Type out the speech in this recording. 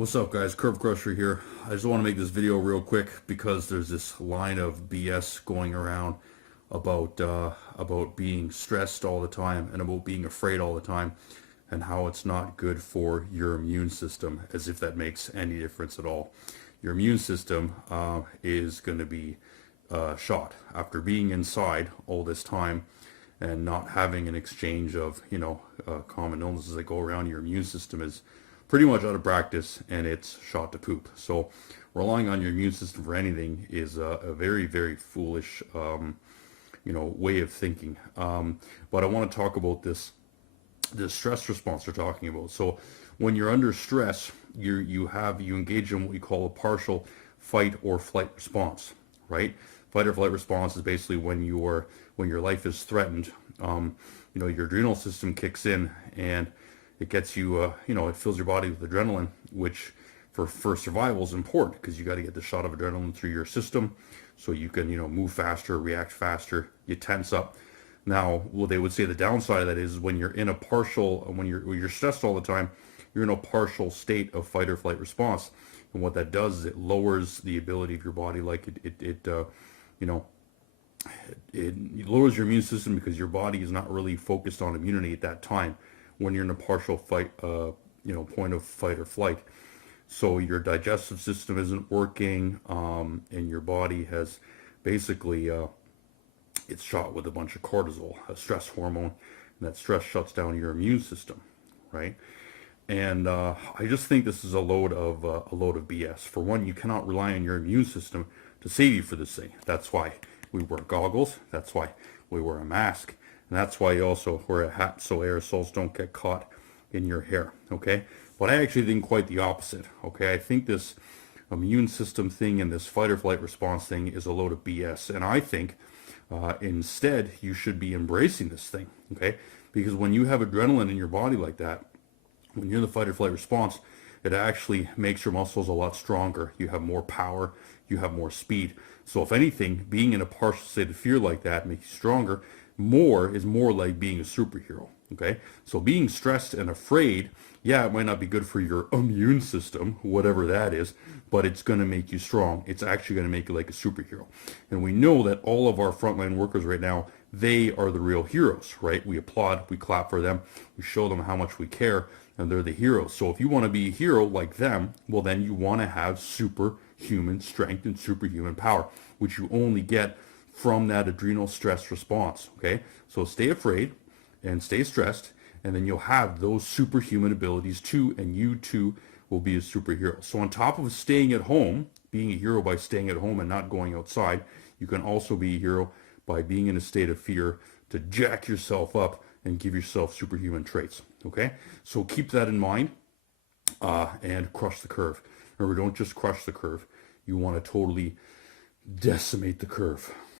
What's up, guys? Curve Crusher here. I just want to make this video real quick because there's this line of BS going around about being stressed all the time and about being afraid all the time and how it's not good for your immune system, as if that makes any difference at all. Your immune system is going to be shot after being inside all this time and not having an exchange of common illnesses that go around. Your immune system is pretty much out of practice and it's shot to poop. So relying on your immune system for anything is a very, very foolish way of thinking. But I want to talk about this stress response we're talking about. So when you're under stress, you engage in what we call a partial fight or flight response, right? Fight or flight response is basically when your life is threatened. Your adrenal system kicks in and it gets you, it fills your body with adrenaline, which for survival is important because you got to get the shot of adrenaline through your system so you can, move faster, react faster, you tense up. Now, well, they would say the downside of that is when you're in a when you're stressed all the time, you're in a partial state of fight or flight response. And what that does is it lowers the ability of your body, like it lowers your immune system because your body is not really focused on immunity at that time when you're in a partial fight, point of fight or flight. So your digestive system isn't working, and your body has basically, it's shot with a bunch of cortisol, a stress hormone, and that stress shuts down your immune system, right? And I just think this is a load of BS. For one, you cannot rely on your immune system to save you for this thing. That's why we wear goggles. That's why we wear a mask. And that's why you also wear a hat so aerosols don't get caught in your hair, okay? But I actually think quite the opposite, okay? I think this immune system thing and this fight or flight response thing is a load of BS. And I think instead you should be embracing this thing, okay? Because when you have adrenaline in your body like that, when you're in the fight or flight response, it actually makes your muscles a lot stronger. You have more power, you have more speed. So if anything, being in a partial state of fear like that makes you stronger. More is more like being a superhero, okay? So being stressed and afraid, yeah, it might not be good for your immune system, whatever that is, but it's going to make you strong. It's actually going to make you like a superhero. And we know that all of our frontline workers right now, they are the real heroes, right? We applaud, we clap for them, we show them how much we care, and they're the heroes. So if you want to be a hero like them, well, then you want to have superhuman strength and superhuman power, which you only get from that adrenal stress response, okay? So stay afraid and stay stressed, and then you'll have those superhuman abilities too, and you too will be a superhero. So on top of staying at home, being a hero by staying at home and not going outside, you can also be a hero by being in a state of fear to jack yourself up and give yourself superhuman traits, okay? So keep that in mind and crush the curve. Remember, don't just crush the curve. You want to totally decimate the curve.